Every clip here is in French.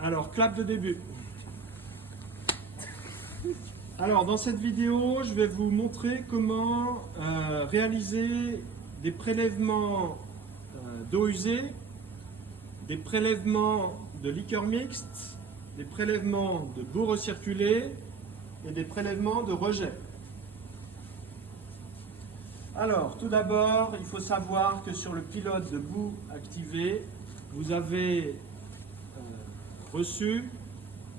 Alors, clap de début. Alors, dans cette vidéo, je vais vous montrer comment réaliser des prélèvements d'eau usée, des prélèvements de liqueur mixte, des prélèvements de boue recirculée et des prélèvements de rejet. Alors, tout d'abord, il faut savoir que sur le pilote de boue activé, vous avez reçu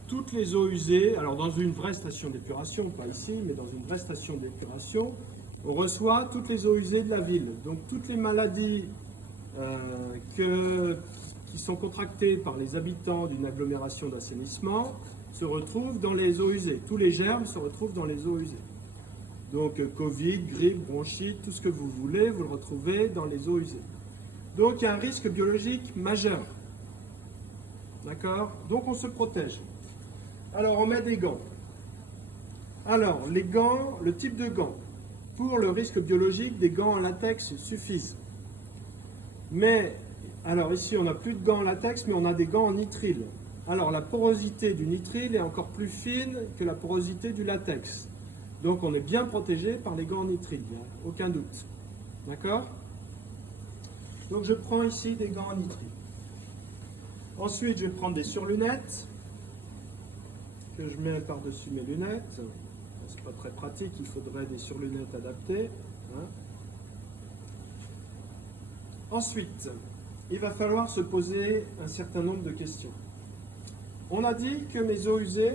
toutes les eaux usées. Alors, dans une vraie station d'épuration, pas ici, mais dans une vraie station d'épuration, on reçoit toutes les eaux usées de la ville. Donc, toutes les maladies qui sont contractées par les habitants d'une agglomération d'assainissement se retrouvent dans les eaux usées. Tous les germes se retrouvent dans les eaux usées. Donc Covid, grippe, bronchite, tout ce que vous voulez, vous le retrouvez dans les eaux usées. Donc il y a un risque biologique majeur. D'accord? Donc on se protège. Alors on met des gants. Alors les gants, le type de gants. Pour le risque biologique, des gants en latex suffisent. Mais, alors ici on n'a plus de gants en latex, mais on a des gants en nitrile. Alors la porosité du nitrile est encore plus fine que la porosité du latex. Donc on est bien protégé par les gants en nitrile, il n'y a aucun doute. D'accord? Donc je prends ici des gants en nitrile. Ensuite je vais prendre des surlunettes que je mets par-dessus mes lunettes. C'est pas très pratique, il faudrait des surlunettes adaptées. Hein. Ensuite, il va falloir se poser un certain nombre de questions. On a dit que mes eaux usées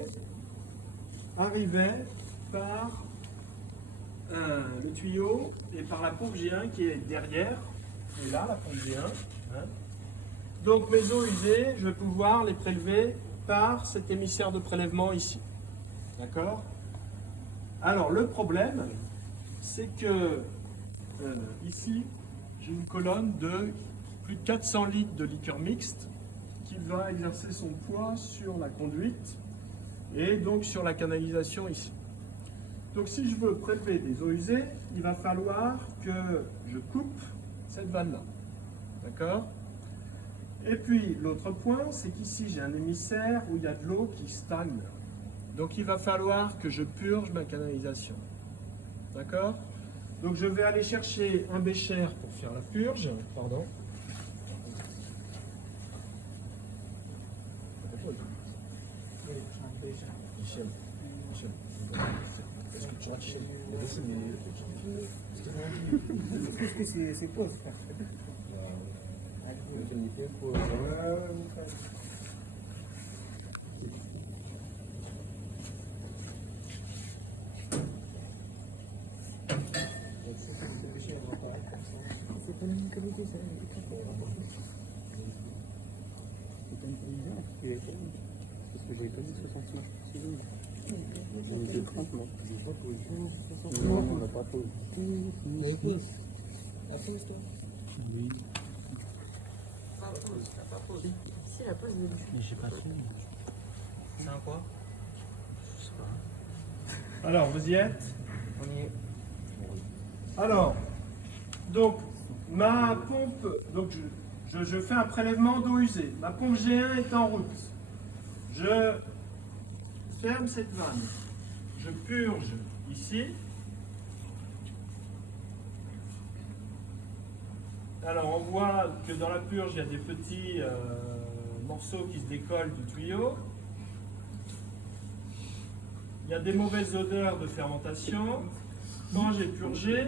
arrivaient par le tuyau et par la pompe G1 qui est derrière, et là la pompe G1. Hein. Donc mes eaux usées, je vais pouvoir les prélever par cet émissaire de prélèvement ici. D'accord? Alors le problème, c'est que ici, j'ai une colonne de plus de 400 litres de liqueur mixte qui va exercer son poids sur la conduite et donc sur la canalisation ici. Donc si je veux prélever des eaux usées, il va falloir que je coupe cette vanne-là. D'accord? Et puis l'autre point, c'est qu'ici j'ai un émissaire où il y a de l'eau qui stagne. Donc il va falloir que je purge ma canalisation. D'accord? Donc je vais aller chercher un bécher pour faire la purge. Pardon. Michel. Est-ce que tu vas Michel? Qu'est-ce que c'est quoi ça? C'est pas la même qualité, ça. C'est pas une qualité. Parce que j'avais pas dit 60 matchs par saison. J'en ai fait 30 moi. Non, on n'a pas pause. La pause. La pause, toi? Oui. Pas pause, t'as pas pause. Si, la pause, Mais j'ai pas su. c'est un quoi? Je sais pas. Alors vous y êtes? On y est. Alors, donc ma pompe, donc je fais un prélèvement d'eau usée. Ma pompe G1 est en route. Je ferme cette vanne. Je purge ici. Alors on voit que dans la purge, il y a des petits morceaux qui se décollent du tuyau. Il y a des mauvaises odeurs de fermentation. Quand j'ai purgé,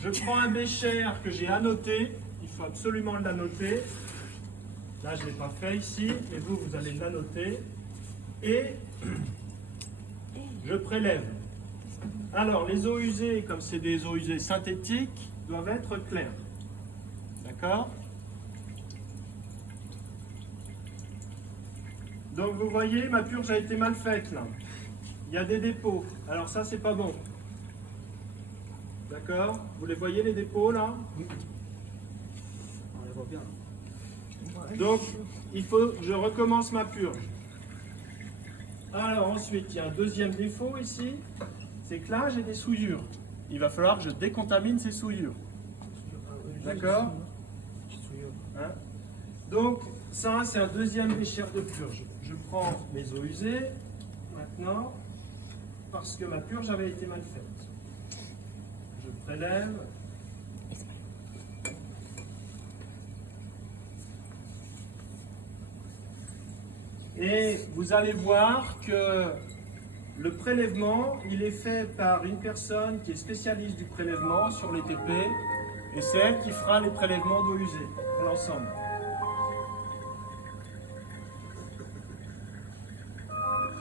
je prends un bécher que j'ai annoté. Il faut absolument l'annoter. Là, je ne l'ai pas fait ici, mais vous, vous allez l'annoter. Et je prélève. Alors, les eaux usées, comme c'est des eaux usées synthétiques, doivent être claires. D'accord? Donc, vous voyez, ma purge a été mal faite, là. Il y a des dépôts. Alors ça, c'est pas bon. D'accord? Vous les voyez, les dépôts, là? On les voit bien. Donc, il faut que je recommence ma purge. Alors ensuite, il y a un deuxième défaut ici, c'est que là, j'ai des souillures. Il va falloir que je décontamine ces souillures. D'accord? Hein? Donc, Ça, c'est un deuxième bécher de purge. Je prends mes eaux usées, maintenant, parce que ma purge avait été mal faite. Je prélève. Et vous allez voir que le prélèvement, il est fait par une personne qui est spécialiste du prélèvement sur les TP, et c'est elle qui fera les prélèvements d'eau usée pour l'ensemble.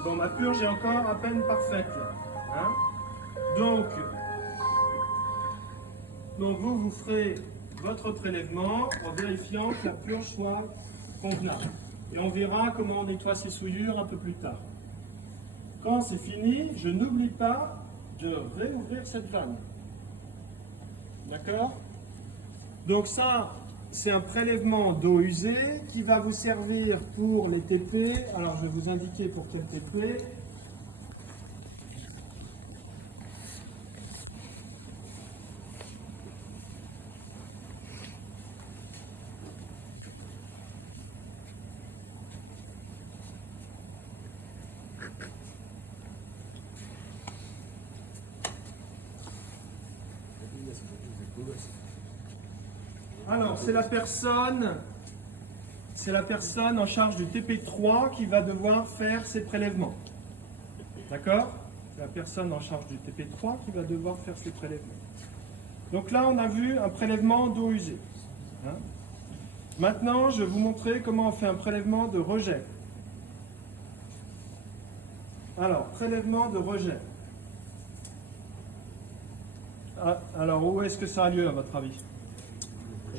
Bon, ma purge est encore à peine parfaite là. Hein. Donc vous ferez votre prélèvement en vérifiant que la purge soit convenable. Et on verra comment on nettoie ces souillures un peu plus tard. Quand c'est fini, je n'oublie pas de réouvrir cette vanne. D'accord? Donc ça, c'est un prélèvement d'eau usée qui va vous servir pour les TP. Alors je vais vous indiquer pour quel TP. Alors, c'est la personne en charge du TP3 qui va devoir faire ses prélèvements. D'accord? C'est la personne en charge du TP3 qui va devoir faire ses prélèvements. Donc là, on a vu un prélèvement d'eau usée. Hein? Maintenant, je vais vous montrer comment on fait un prélèvement de rejet. Alors, prélèvement de rejet. Ah, alors, où est-ce que ça a lieu, à votre avis?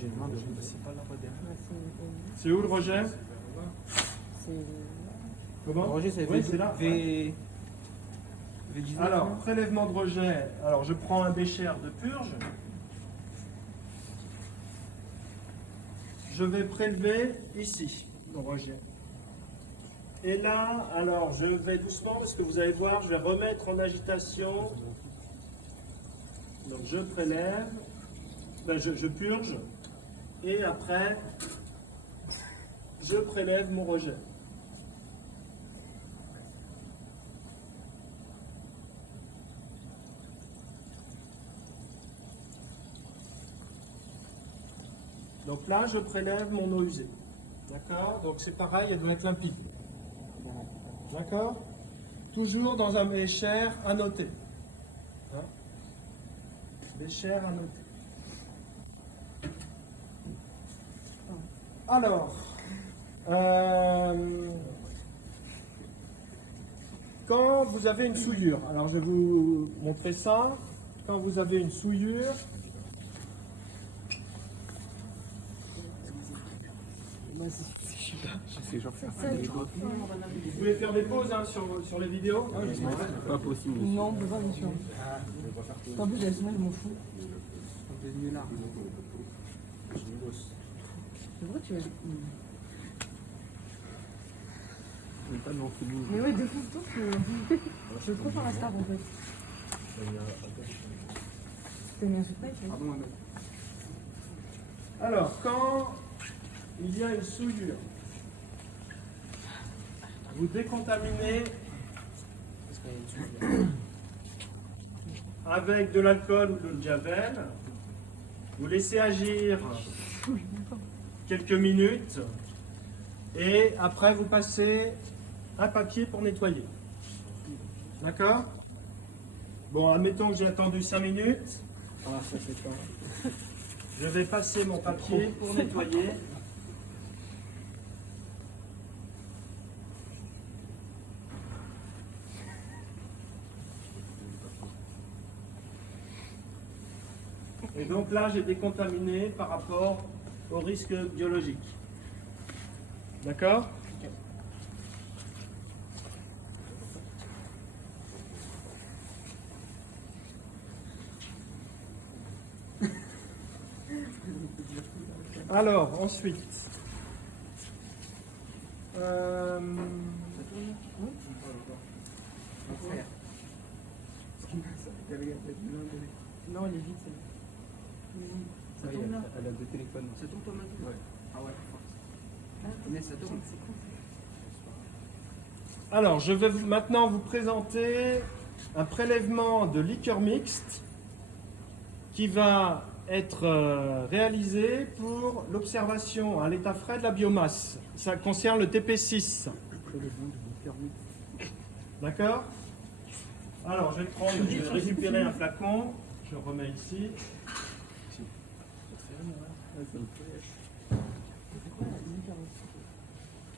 C'est pas la redémarrage. C'est où le rejet? Comment? Le rejet, c'est Oui, c'est là. V... V19. Alors, prélèvement de rejet. Alors, je prends un bécher de purge. Je vais prélever ici le rejet. Et là, alors, je vais doucement, parce que vous allez voir, je vais remettre en agitation. Donc, je prélève, je purge, et après, je prélève mon rejet. Donc là, je prélève mon eau usée. D'accord? Donc c'est pareil, elle doit être limpide. D'accord? Toujours dans un bécher à noter. Hein? Bécher à noter. Alors, quand vous avez une souillure, alors je vais vous montrer ça. Quand vous avez une souillure, vous pouvez faire des pauses hein, sur les vidéos. Pas possible. Non, on peut pas, bien sûr. En plus, la semaine, je m'en fous. C'est vrai, tu vas. Mais ouais, de fou, toi, je veux trop faire la star en fait. T'as mis un sous-titre? Alors, quand il y a une souillure, vous décontaminez avec de l'alcool ou de l'eau de javel, vous laissez agir quelques minutes et après vous passez un papier pour nettoyer. D'accord? Bon, admettons que j'ai attendu 5 minutes. Je vais passer mon papier pour nettoyer. Et donc là, j'ai décontaminé par rapport au risque biologique. D'accord? Alors, ensuite. Non, elle est vite. Ça tombe là. Elle a deux téléphones. Ça tombe toi maintenant? Ouais. Ah ouais. Ah, Mais ça tourne. Alors, je vais maintenant vous présenter un prélèvement de liqueur mixte qui va être réalisé pour l'observation à l'état frais de la biomasse. Ça concerne le TP6. D'accord? Alors, je vais récupérer un flacon. Je le remets ici.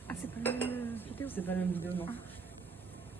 Ah, c'est pas la même vidéo. C'est pas la même vidéo, non.